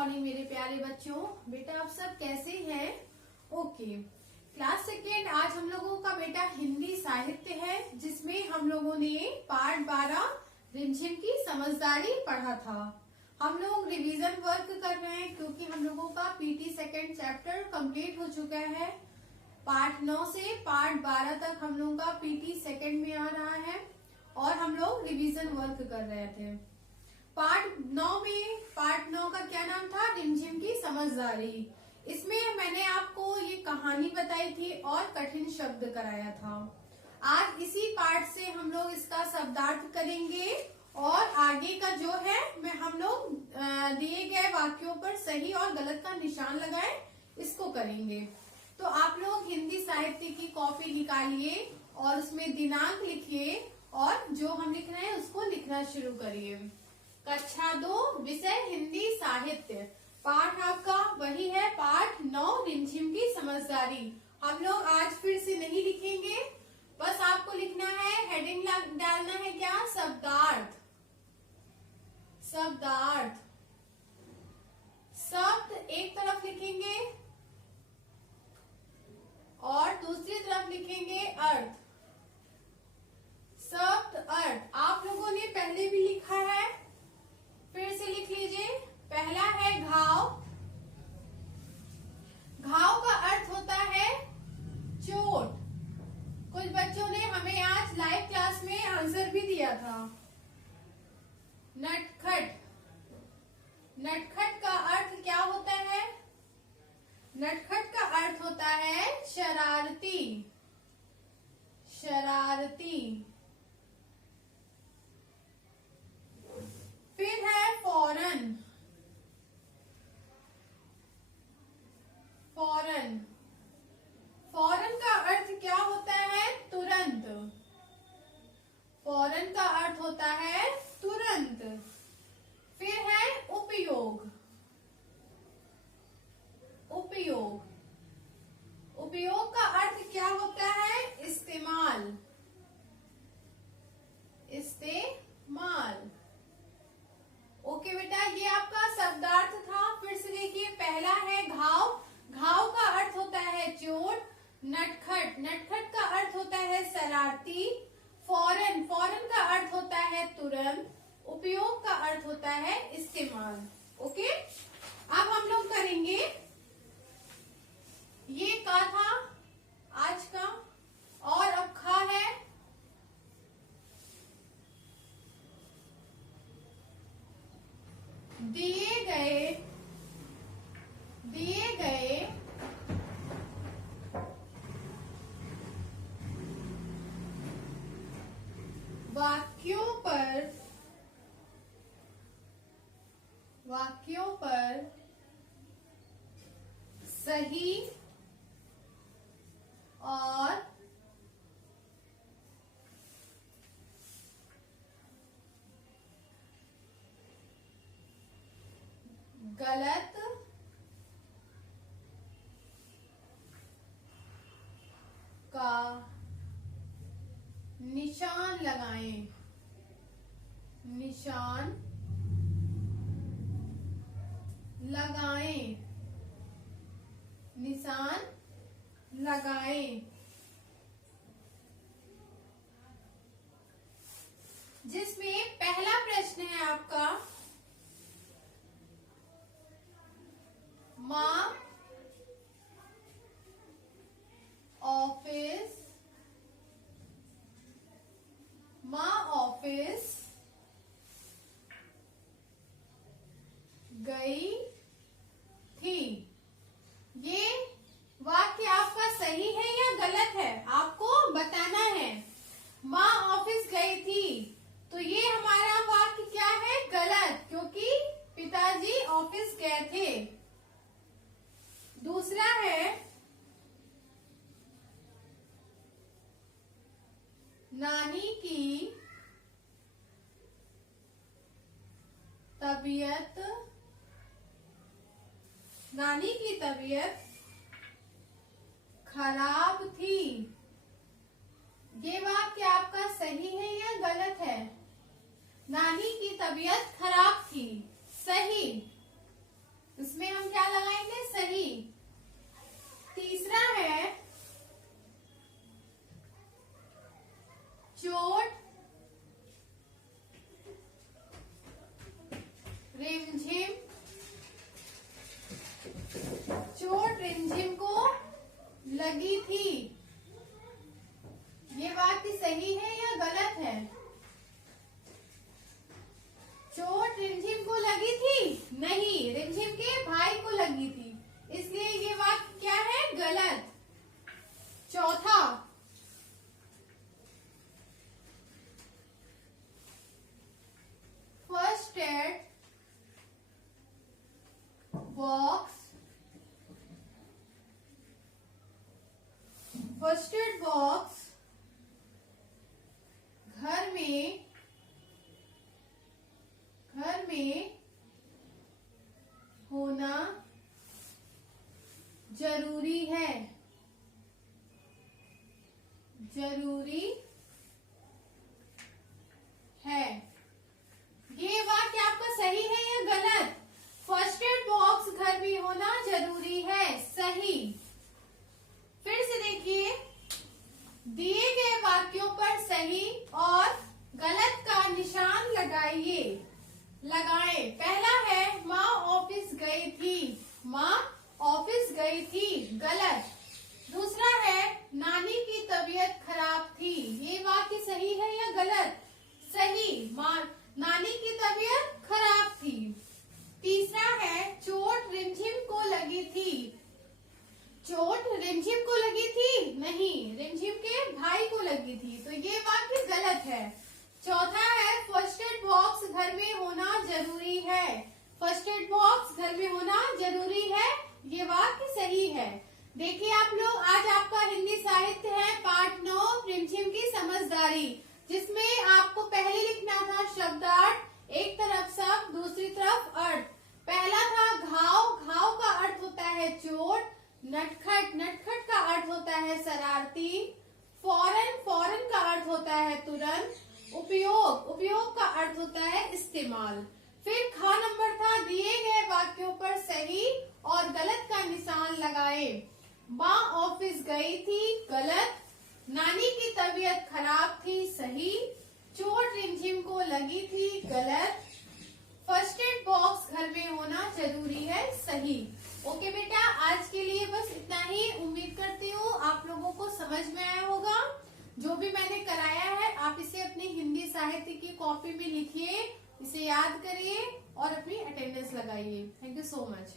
Morning मेरे प्यारे बच्चों। बेटा आप सब कैसे हैं? ओके, क्लास सेकेंड आज हम लोगों का बेटा हिंदी साहित्य है, जिसमें हम लोगों ने पार्ट 12 रिमझिम की समझदारी पढ़ा था। हम लोग रिवीजन वर्क कर रहे हैं क्योंकि हम लोगों का पीटी सेकेंड चैप्टर कंप्लीट हो चुका है। पार्ट 9 से पार्ट 12 तक हम लोगों का पीटी सेकेंड में आ रहा है और हम लोग रिवीजन वर्क कर रहे थे। पार्ट 9 का क्या नाम था? रिमझिम की समझदारी। इसमें मैंने आपको ये कहानी बताई थी और कठिन शब्द कराया था। आज इसी पार्ट से हम लोग इसका शब्दार्थ करेंगे और आगे का जो है हम लोग दिए गए वाक्यों पर सही और गलत का निशान लगाए इसको करेंगे। तो आप लोग हिंदी साहित्य की कॉपी निकालिए और उसमें दिनांक लिखिए और जो हम लिख रहे हैं उसको लिखना शुरू करिए। कक्षा 2 विषय हिंदी साहित्य, पाठ आपका वही है पाठ 9 रिमझिम की समझदारी। हम लोग आज फिर से नहीं लिखेंगे, बस आपको लिखना है, हेडिंग डालना है क्या? शब्दार्थ। शब्दार्थ शब्द एक तरफ लिखेंगे और दूसरी तरफ लिखेंगे अर्थ। शब्द अर्थ आप लोगों ने पहले भी लिखा है, फिर से लिख लीजिए। पहला है घाव। घाव का अर्थ होता है चोट। कुछ बच्चों ने हमें आज लाइव क्लास में आंसर भी दिया था। नटखट। नटखट का अर्थ क्या होता है? नटखट का अर्थ होता है शरारती। शरारती। फिर है फौरन। फौरन। फौरन का अर्थ क्या होता है? तुरंत। फौरन का अर्थ होता है तुरंत। फिर है उपयोग। उपयोग। उपयोग का अर्थ क्या होता है? इस्तेमाल। इस्तेमाल। ओके बेटा, ये आपका शब्दार्थ था। फिर से देखिए, पहला है घाव। घाव का अर्थ होता है चोट। नटखट। नटखट का अर्थ होता है शरारती। फौरन। फौरन का अर्थ होता है तुरंत। उपयोग का अर्थ होता है इस्तेमाल। ओके, अब हम लोग करेंगे, ये का था आज का और अब खा है। दिए गए वाक्यों पर सही और गलत का निशान लगाएं। निशान लगाएं। निशान लगाएं। जिसमें पहला प्रश्न है आपका, माँ ऑफिस गई थी। ये वाक्य आपका सही है या गलत है? आपको बताना है। माँ ऑफिस गई थी, तो ये हमारा वाक्य क्या है? गलत, क्योंकि पिताजी ऑफिस गए थे। दूसरा है, नानी की तबीयत खराब थी। ये वाक्य आपका सही है या गलत है? नानी की तबीयत खराब थी, सही। लगी थी? नहीं, रिमझिम के भाई को लगी थी, इसलिए ये वाक्य क्या है? गलत। चौथा, first aid box, first aid box घर में होना जरूरी है। जरूरी है। ये वाक्य आपका सही है या गलत? फर्स्ट एड बॉक्स घर में होना जरूरी है, सही। फिर से देखिए, दिए गए वाक्यों पर सही और गलत का निशान लगाएं। पहला है माँ ऑफिस गई थी। माँ ऑफिस गई थी, गलत। दूसरा है नानी की तबीयत खराब थी। ये वाक्य सही है या गलत? सही, नानी की तबीयत खराब थी। तीसरा है चोट रिमझिम को लगी थी। चोट रिमझिम को लगी थी? नहीं, रिमझिम के भाई को लगी थी, तो ये वाक्य गलत है। चौथा है फर्स्ट एड बॉक्स घर में होना जरूरी है। फर्स्ट एड बॉक्स घर में होना जरूरी है, ये वाक्य सही है। देखिए आप लोग, आज आपका हिंदी साहित्य है पाठ 9 रिमझिम की समझदारी, जिसमें आपको पहले लिखना था शब्दार्थ, एक तरफ शब्द, दूसरी तरफ अर्थ। पहला था घाव, घाव का अर्थ होता है चोट। नटखट, नटखट का अर्थ होता है शरारती। फौरन, फौरन का अर्थ होता है तुरंत। उपयोग, उपयोग का अर्थ होता है इस्तेमाल। फिर खा नंबर था दिए गए वाक्यों पर सही और गलत का निशान लगाएं। माँ ऑफिस गई थी, गलत। नानी की तबीयत खराब थी, सही। चोट रिमझिम को लगी थी, गलत। फर्स्ट एड बॉक्स घर में होना जरूरी है, सही। ओके बेटा, आज के लिए बस इतना ही। उम्मीद करती हूँ आप लोगों को समझ में आया होगा। जो भी मैंने कराया है आप इसे अपनी हिंदी साहित्य की कॉपी में लिखिए, इसे याद करिए और अपनी अटेंडेंस लगाइए। Thank you so much.